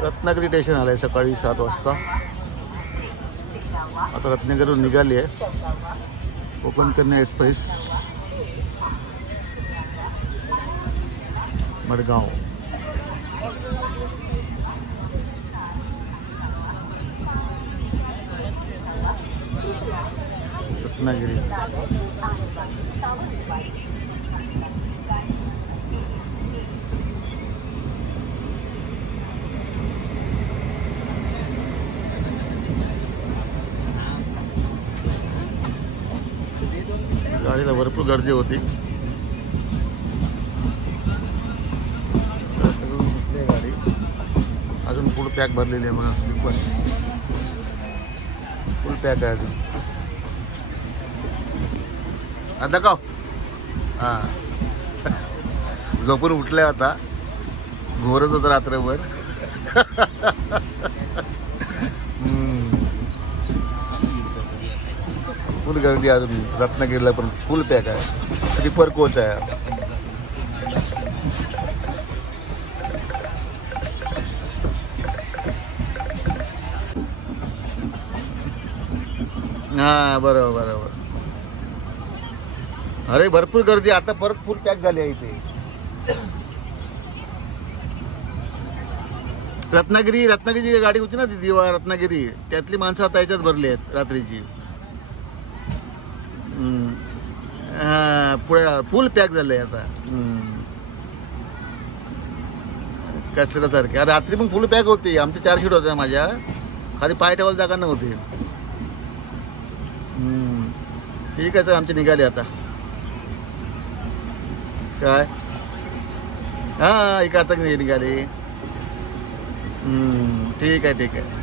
Ratnagiri station आलंय सकाळी 7 वाजता. आता रत्नागिरीवरून निघाली आहे कोकण कन्या एक्सप्रेस मडगाव. रत्नागिरी गाडीला भरपूर गर्दी होती. गाडी अजून फुल पॅक भरलेली आहे म्हणा. फुल पॅक आहे अजून. आता का हां झोपून उठले आता. घोरत होतं रात्रभर. फुल गर्दी अजून रत्नागिरीला पण फुल पॅक आहे. स्लीपर कोच आहे. हां बरोबर बरोबर. अरे भरपूर गर्दी. आता परत फुल पॅक झाली आहे इथे. रत्नागिरीची गाडी होती ना ती दिवा रत्नागिरी, त्यातली माणसं आता याच्यात भरली आहेत रात्रीची. पुढे फुल पॅक झालंय आता. कचऱ्यासारखे. रात्री पण फुल पॅक होती. आमच्या 4 सीट होत्या माझ्या. खाली पाय ठेवायला जागा नव्हती. ठीक आहे सर आमचे निघाले आता. काय हां एक आता निघाले. ठीक आहे ठीक आहे.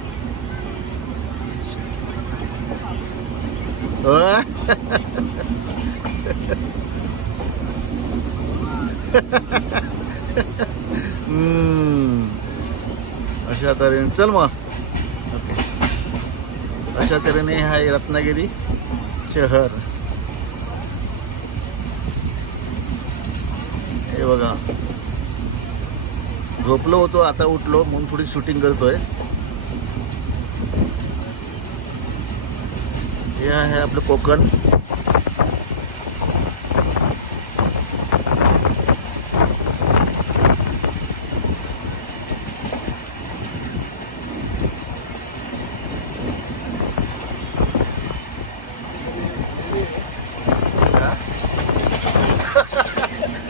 अशा तऱ्हेने चल मग. ओके अशा तऱ्हेने हा रत्नागिरी शहर. हे बघा झोपलो होतो आता उठलो म्हणून थोडी शूटिंग करतोय. हे आहे आपलं कोकण.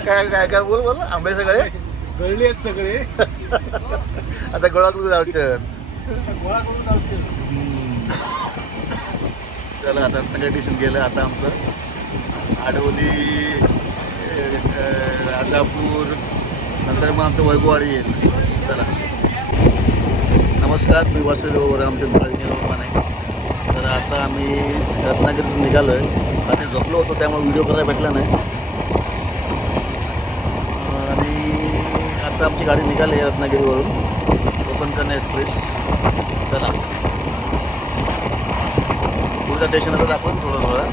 काय काय काय बोल बोल. आंबे सगळे गळले आहेत सगळे. आता गोळा करून जायचं. चला आता स्टेशन गेलं. आता आमचं आडवली राजापूर नंतर मग आमचं वैभववाडी येईल. चला नमस्कार मी वासुदेव रामचंद्र नाही. तर आता आम्ही रत्नागिरीतून निघालो आहे. आता झोपलो होतो त्यामुळे व्हिडिओ करायला भेटला नाही. आता आमची गाडी निघाली आहे रत्नागिरीवरून कोकण कन्या एक्सप्रेस. चला पुढच्या स्टेशनला दाखवून थोडं थोडं.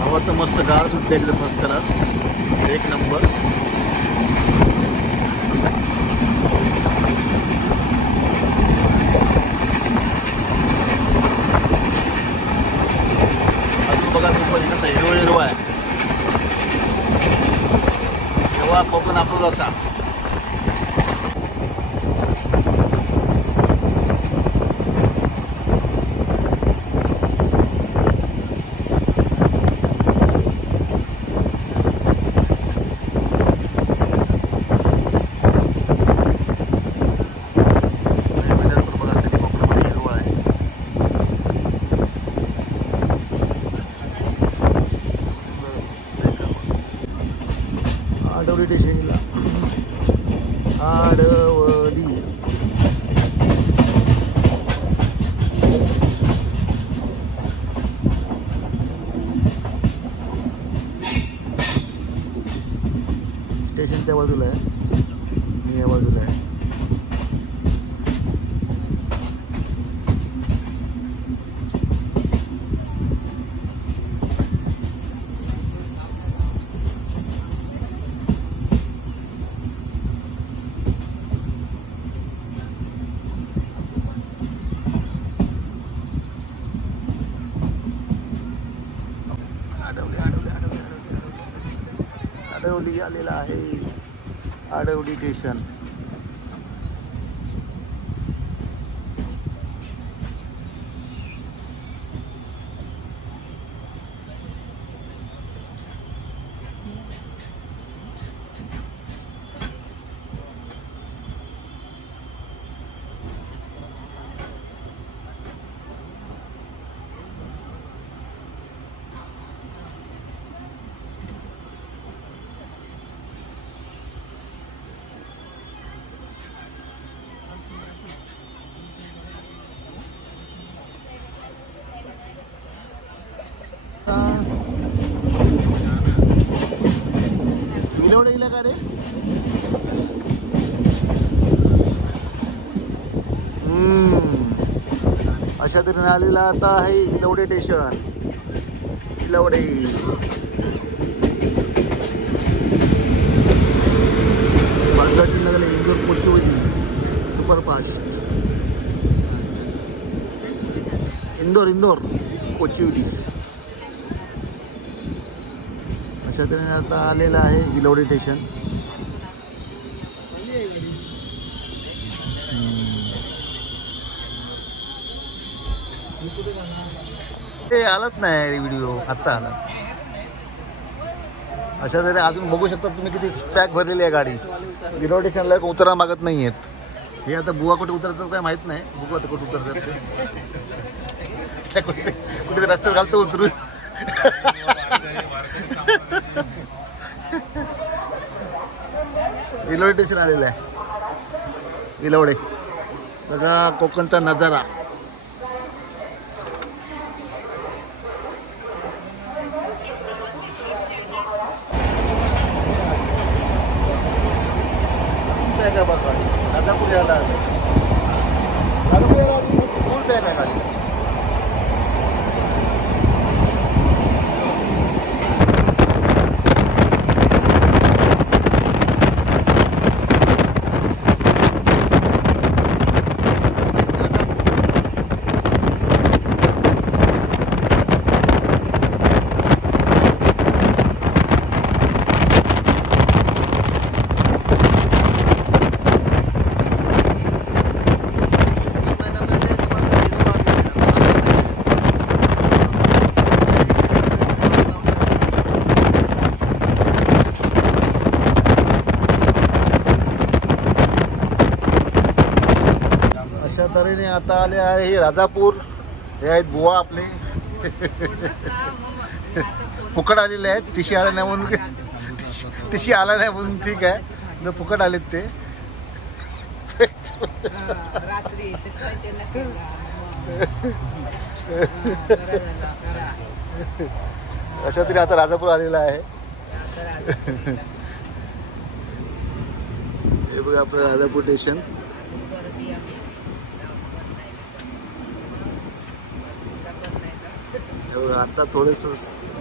हवा तर मस्त गार सुटते एकदम फर्स्ट क्लास. एक नंबर. हिरवा आहे तेव्हा कोकण आपलं असा. आडवली स्टेशनला आडवली. त्या बाजूला आहे, मी या बाजूला आहे. आडवली आलेला आहे, आडवली स्टेशन. विलवडीला का रे? अशा तऱ्हेने आलेला आता आहे विलवडे स्टेशन. विलवडे नगर इंदोर कोचुवेली सुपरफास्ट. इंदोर कोचुवेली अशा तऱ्हेने आता आलेलं आहे विलवडे स्टेशन. ते आलंच नाही व्हिडिओ, आत्ता आला. अशा तऱ्हेने अजून बघू शकता तुम्ही किती पॅक भरलेली आहे गाडी. विलवडे स्टेशनला उतरा मागत नाही आहेत. हे आता बुवा कुठे उतरतात काय माहीत नाही. बुवा आता कुठे उतरतात ते कुठे रस्त्यात घालतो उतरून. विलवडे स्टेशन आलेलं आहे. विलवडे बघा कोकणचा नजारा. का बघा राजापूर यायला फुल पॅक आहे गाडी. अशा तऱ्हेने आता आले आहे हे राजापूर. हे आहेत बुवा आपले. फुकट आलेले आहेत. टिशी आला नाही म्हणून, टिशी आला नाही म्हणून ठीक आहे. फुकट आलेत ते. अशा तरी आता राजापूर आलेला आहे. हे बघा आपलं राजापूर स्टेशन. आता थोडंसं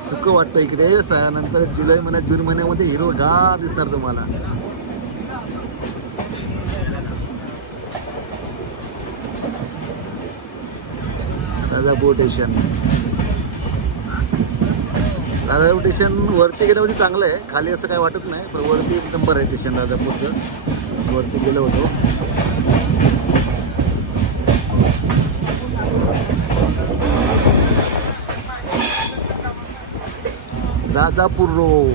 सुख वाटतं इकडे. नंतर जुलै महिन्यात, जून महिन्यामध्ये हिरवगार दिसणार तुम्हाला. राजापूर स्टेशन. राजापूर स्टेशन वरती गेल्यावरती चांगलं आहे, खाली असं काय वाटत नाही. पण वरती एक नंबर आहे स्टेशन राजापूरचं. वरती गेलो होतो. राजापूर रोड.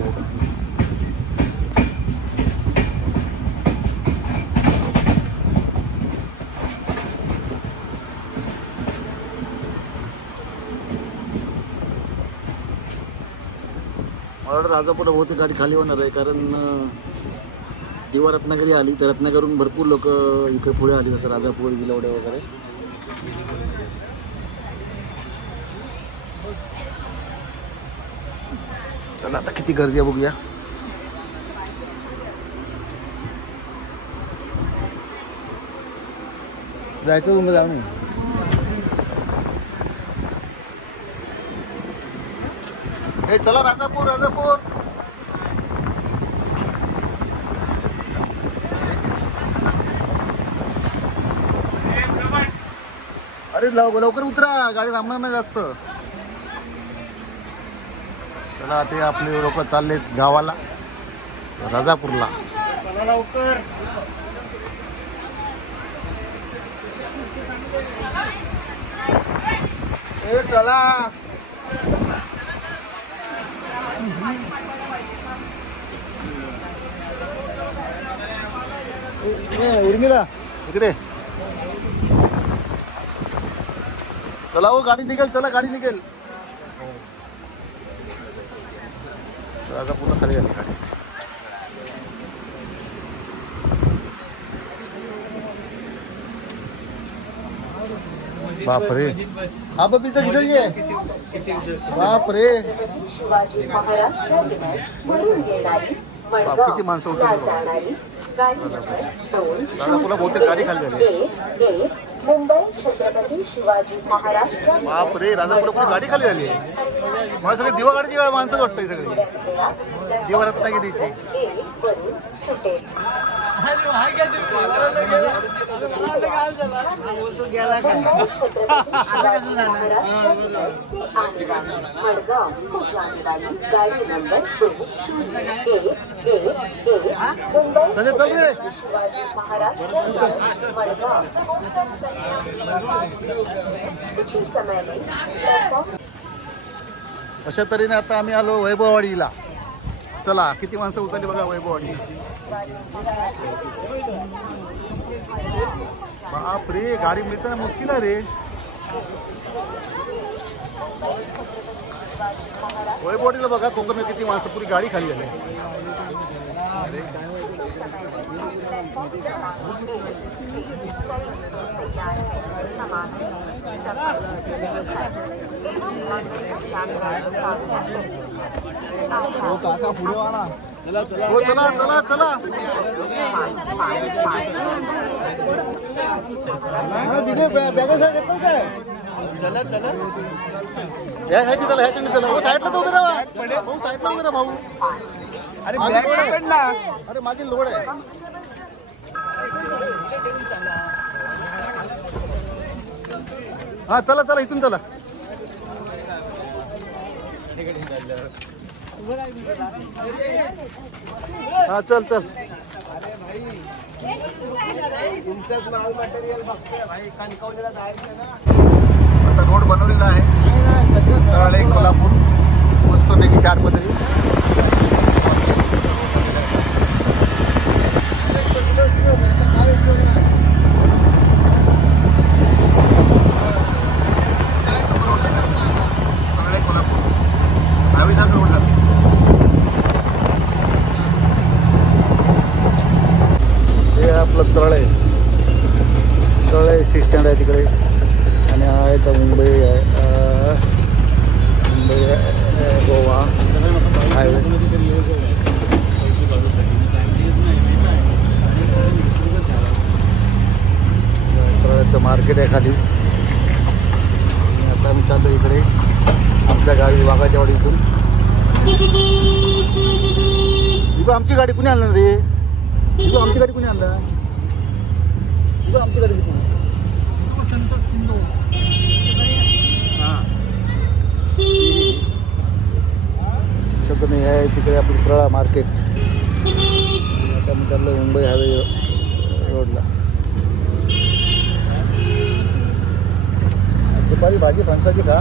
मला वाटतं राजापूर बहुतेक गाडी खाली होणार आहे, कारण दिवा रत्नागिरी आली तर रत्नागिरीवरून भरपूर लोक इकडे पुढे आली जातात. राजापूर, विलवडे वगैरे. चला आता किती गर्दी आहे बघूया. जायचं तुम्ही जाऊ नये. हे चला राजापूर राजापूर. अरे लवकर उतरा, गाडी थांबणार नाही जास्त. चला ते आपले लोक चाललेत गावाला, राजापूरला. चला उर्मिला इकडे चला. हो गाडी निघेल, चला गाडी निघेल. आता पूर्ण खाली आली गाडी. बापरे, हा बबीचा किती आहे. बापरे बाप, किती माणसं उतरली. दादा पुन्हा बहुतेक गाडी खाली झाली. बापरे, राजापुरा पुढे गाडी खाली झाली. मला सगळे दिवा गाडीची माणसं वाटतंय. सगळी दिवारात नाही द्यायची. अशा तऱ्हेने आता आम्ही आलो वैभववाडीला. चला किती माणसं उतरली बघा वैभववाडी. बाप रे, गाडी मिळताना मुश्किल आहे रे. वैभववाडीला बघा कोकण किती माणसं, पुरी गाडी खाली झाली. काका पुढे वाढा. चला चला हो चला चला चला. चला चला ह्यासाठी चला, ह्यासाठी चला. हो साईडला तर उभे राहा. भाऊ साईडला उभे राहा भाऊ. अरे बॅग पकडला. अरे माझी लोड आहे. हा चला चला, इथून चला. हा चल चल. तुमचंच माल मटेरियल बघतोय भाई. कणकवलीला जायचं ना. आता रोड बनवलेला आहे तळाळे कोल्हापूर, मस्तपैकी 4 पदरी. तळाळे कोल्हापूर 10वीचा रोड जाते. हे आपलं तळाळे एस टी स्टँड आहे तिकडे. आणि आहे तर मुंबई आहे, मुंबई गोवा हायवे. तळाळ्याचं मार्केट आहे खाली. आता आम्ही चालतो इकडे आमच्या गावी वाघाच्या वाडीतून. इथं आमची गाडी कुणी आणणार रे. इथं आमची गाडी कुणी आणला. इथं आमची गाडी कुणी. शब्द नाही आहे तिकडे आपलं तळा मार्केट. आता मी चाललो मुंबई हायवे रोडला. दुपारी भाजी फणसाची खा.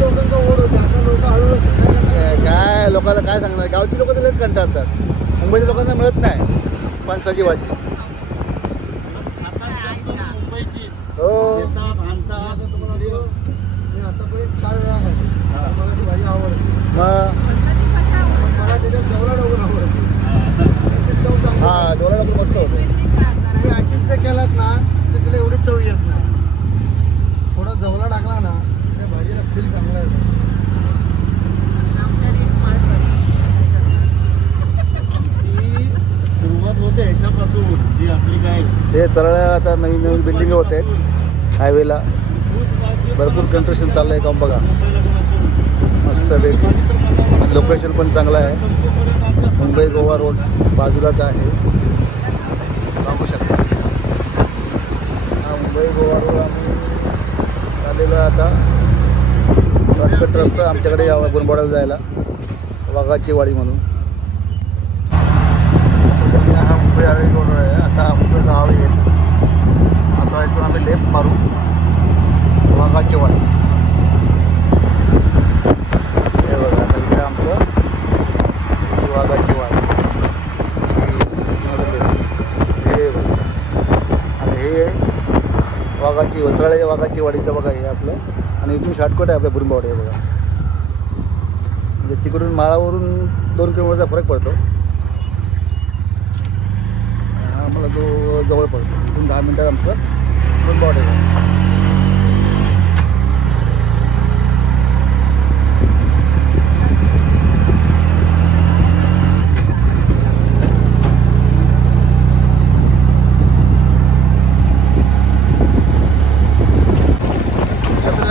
लोकांचा ओढ होता. आता लोक हळूहळू काय लोकांना काय सांगणार. गावची लोक तर कंटाळतात. मुंबईच्या लोकांना मिळत नाही फणसाची भाजी. हो आतापर्यंत 4 वेळा मला ती भाजी आवडते. मला त्याच्यात जेवढा डोकर आवडते. हा डोळा डोकर मस्त होतो. तुम्ही अशीच जर केलात ना तर तिला एवढी चव येत नाही. थोडा जवला टाकला ना त्या भाजीला फील चांगला येतो. ते तरळ्या आता नवीन नवीन बिल्डिंग होत आहेत हायवेला. भरपूर कन्स्ट्रक्शन चाललं आहे काम बघा. मस्त पैकी लोकेशन पण चांगलं आहे. मुंबई गोवा रोड बाजूलाच आहे, बघू शकता. हा मुंबई गोवा रोड आम्ही आलेला आता. शॉर्टकट रस्ता आमच्याकडे यावा गुरंबावड्याला जायला, वाघाची वाडी म्हणून. हा मुंबई हायवे रोड आहे. आता आमचं गाव येईल. आता इथून आम्ही लेफ्ट मारू वाघाची वाडी. हे बघा आता इथे आमचं वाघाची वाडी. हे बघा आणि हे वाघाची वत्राळे वाघाची वाडीचं बघा हे आपलं. आणि इथून शॉर्टकट आहे आपल्या गुरंबावडी. हे बघा म्हणजे तिकडून माळावरून 2 किलोमीटरचा फरक पडतो. आम्हाला जो जवळ पडतो इथून 10 मिनिटात आमचं गुरंबावडी आहे.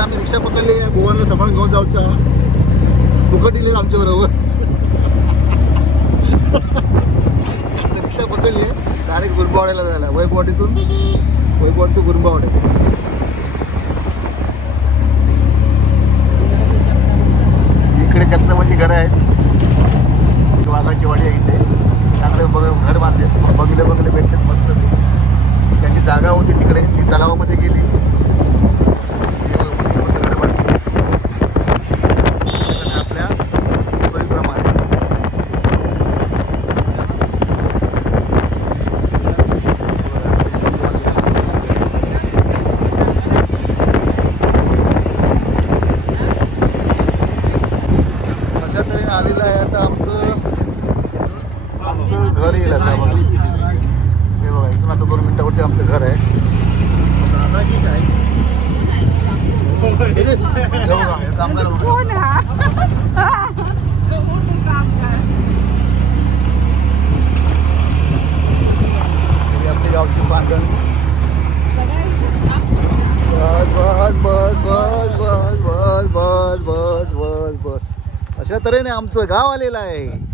आम्ही रिक्षा पकडली गोवाला सांभाळून घेऊन जाऊच्या दुखत दिले आमच्या बरोबर. रिक्षा पकडली डायरेक्ट गुरंबावड्याला जायला. वैभववाडीतून वैभववाडी टू गुरंबावडी. इकडे जगदंबाची घरं आहेत. वाघाची वाडी आहे इथे. चांगले घर बांधले, बंगले भेटले मस्त. त्यांची जागा होती तिकडे, ती तलावामध्ये गेली. आलेलं आहे आता आमचं घर येईल आता बघा. हे बघा इथून आता 2 मिनिटावरती आमचं घर आहे. कामगार आपली गावची बांधण. बस बस बस बस बस बस बस बस बस बस अशा तऱ्हेने आमचं गाव आलेलं आहे.